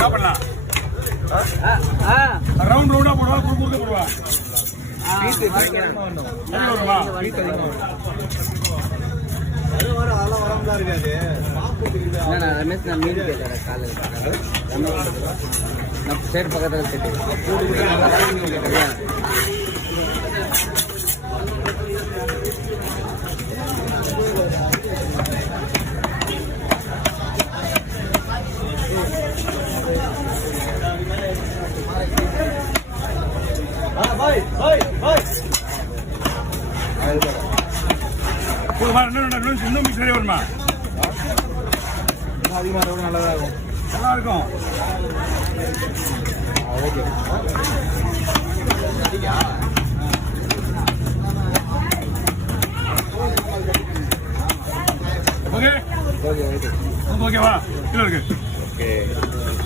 சாப்பிடலாம். ரவுண்ட் ரவுண்டா போடுவா, குறுக்க போடுவா. வருமா? ரமேஷ் நான் மீன் கேட்டேன் காலையில் நம்ம சைடு பக்கத்தில் கேட்டேன். இன்னும் மிக்சரே வருமா? அதிகமாக நல்லதாக இருக்கும். நல்லா இருக்கும். ஓகே ஓகே ஓகே ஓகே ஓகேவா? கிலோ இருக்கு. ஓகே